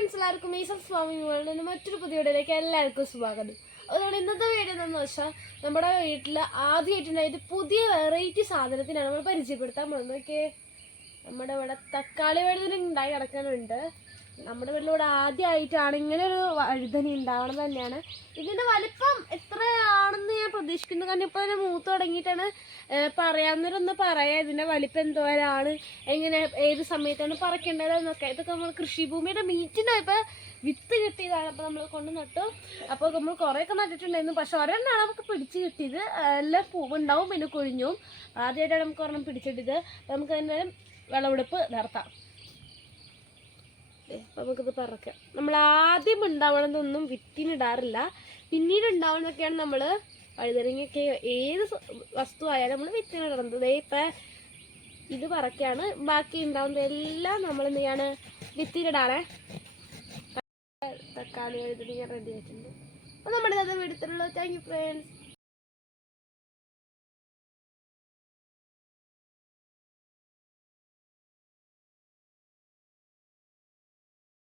Friends എല്ലാവർക്കും ഈ സ്വാമി വേൾഡിന്റെ മറ്റൊരു പുതിയ വീഡിയോയിലേക്ക് എല്ലാവർക്കും സ്വാഗതം. അതുകൊണ്ട് ഇന്നത്തെ വീഡിയോ എന്താണെന്ന് വെച്ചാൽ നമ്മുടെ വീട്ടിൽ ആദ്യമായിട്ടുണ്ടായത് പുതിയ വെറൈറ്റി സാധനത്തിനാണ് നമ്മൾ പരിചയപ്പെടുത്താൻ പോകുന്നത്. ഓക്കെ നമ്മുടെ ഇവിടെ തക്കാളി വഴുതന ഉണ്ടായി കിടക്കാനുണ്ട് നമ്മുടെ വീട്ടിലൂടെ ആദ്യമായിട്ടാണ് ഇങ്ങനെ ഒരു വഴുതന ഉണ്ടാവണം തന്നെയാണ്. ഇതിന്റെ വലിപ്പം എത്രയാണെന്ന് ഞാൻ പ്രതീക്ഷിക്കുന്നു കാരണം ഇപ്പോൾ അതിനെ മൂത്ത് തുടങ്ങിയിട്ടാണ് പറയാവുന്നവരൊന്ന് പറയാം. ഇതിന്റെ വലിപ്പം എന്തോരാണ് എങ്ങനെ ഏത് സമയത്താണ് പറിക്കേണ്ടത് എന്നൊക്കെ ഇതൊക്കെ നമ്മൾ കൃഷിഭൂമിയുടെ മീറ്റിന്റെ ഇപ്പോൾ വിത്ത് കിട്ടിയതാണ് അപ്പോൾ നമ്മൾ കൊണ്ട് നട്ടു. അപ്പോൾ നമ്മൾ കുറേയൊക്കെ നട്ടിട്ടുണ്ടായിരുന്നു. പക്ഷെ ഒരെണ്ണമാണ് നമുക്ക് പിടിച്ച് കിട്ടിയത്. എല്ലാം പൂവുണ്ടാവും പിന്നെ കൊഴിഞ്ഞും. ആദ്യമായിട്ടാണ് നമുക്ക് ഒരെണ്ണം പിടിച്ചിട്ടത്. അപ്പോൾ നമുക്ക് അതിന്റെ വിളവെടുപ്പ് നടത്താം. ദേ, അപ്പൊ നമുക്കിത് പറക്കാം. നമ്മൾ ആദ്യം ഉണ്ടാവണതൊന്നും വിത്തിനിടാറില്ല. പിന്നീട് ഉണ്ടാവുന്നതൊക്കെയാണ് നമ്മൾ വഴുതനങ്ങയൊക്കെ ഏത് വസ്തു ആയാലും നമ്മൾ വിത്തിനിടുന്നത് ദേ ഇപ്പം ഇത് പറക്കാണ്. ബാക്കി ഉണ്ടാവുന്നത് എല്ലാം നമ്മൾ എന്ത് ചെയ്യാണ്? വിത്തിനിടാണേ തക്കാളി വഴുതനങ്ങ റെഡി ആയിട്ടുണ്ട്. അപ്പോൾ നമ്മുടെ അത് എടുത്തിട്ടുള്ളൂ താങ്ക് യു ഫ്രണ്ട്സ്